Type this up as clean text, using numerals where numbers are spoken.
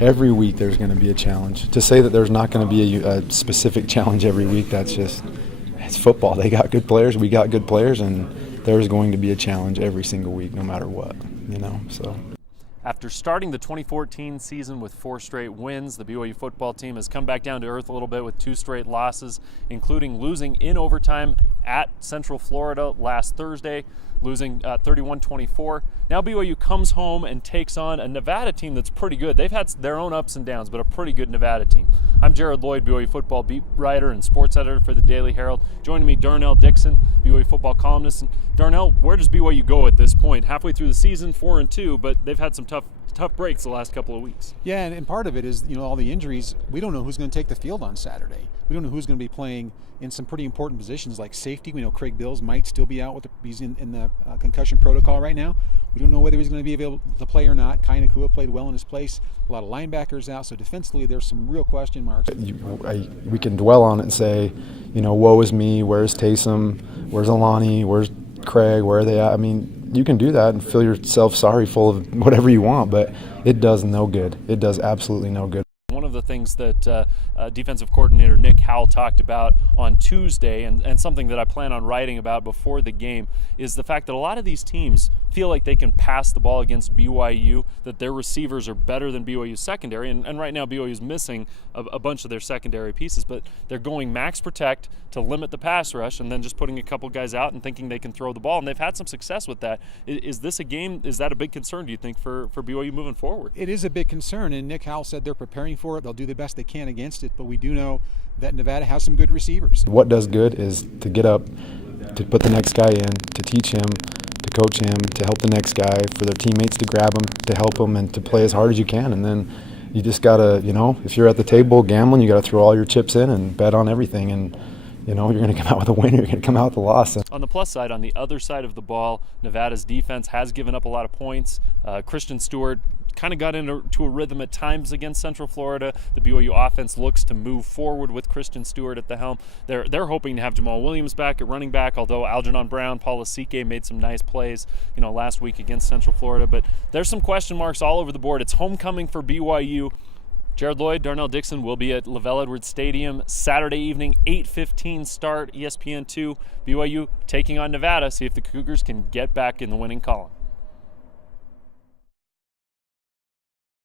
Every week there's going to be a challenge. To say that there's not going to be a specific challenge every week, it's football. They got good players, we got good players, and there's going to be a challenge every single week, no matter what, so. After starting the 2014 season with 4 straight wins, the BYU football team has come back down to earth a little bit with 2 straight losses, including losing in overtime at Central Florida last Thursday, losing 31-24. Now BYU comes home and takes on a Nevada team that's pretty good. They've had their own ups and downs, but a pretty good Nevada team. I'm Herald Lloyd, BYU football beat writer and sports editor for the Daily Herald. Joining me, Darnell Dickson, BYU football columnist. And Darnell, where does BYU go at this point? Halfway through the season, 4-2, but they've had some tough breaks the last couple of weeks. Yeah, and part of it is, all the injuries. We don't know who's going to take the field on Saturday. We don't know who's going to be playing in some pretty important positions like safety. We know Craig Bills might still be out he's in the concussion protocol right now. We don't know whether he's going to be able to play or not. Kai Nakua played well in his place. A lot of linebackers out, so defensively there's some real question marks. We can dwell on it and say, woe is me, where's Taysom, where's Alani, where's Craig, where are they at? I mean, you can do that and feel yourself sorry full of whatever you want, but it does no good. It does absolutely no good. One of the things that defensive coordinator Nick Howell talked about on Tuesday, and something that I plan on writing about before the game, is the fact that a lot of these teams feel like they can pass the ball against BYU, that their receivers are better than BYU's secondary, and right now BYU's missing a bunch of their secondary pieces, but they're going max protect to limit the pass rush and then just putting a couple guys out and thinking they can throw the ball, and they've had some success with that. Is this a game, is that a big concern, do you think, for BYU moving forward? It is a big concern, and Nick Howell said they're preparing for it. They'll do the best they can against it, but we do know that Nevada has some good receivers. What does good is to get up, to put the next guy in, to teach him, to coach him, to help the next guy, for their teammates to grab him, to help him, and to play as hard as you can. And then you just gotta, if you're at the table gambling, you gotta throw all your chips in and bet on everything. And you're going to come out with a win, you're going to come out with a loss. On the plus side, on the other side of the ball, Nevada's defense has given up a lot of points. Christian Stewart kind of got into a rhythm at times against Central Florida. The BYU offense looks to move forward with Christian Stewart at the helm. They're hoping to have Jamal Williams back at running back, although Algernon Brown, Paul Asike made some nice plays, last week against Central Florida. But there's some question marks all over the board. It's homecoming for BYU. Jared Lloyd, Darnell Dickson will be at Lavelle Edwards Stadium Saturday evening, 8:15 start, ESPN2. BYU taking on Nevada. See if the Cougars can get back in the winning column.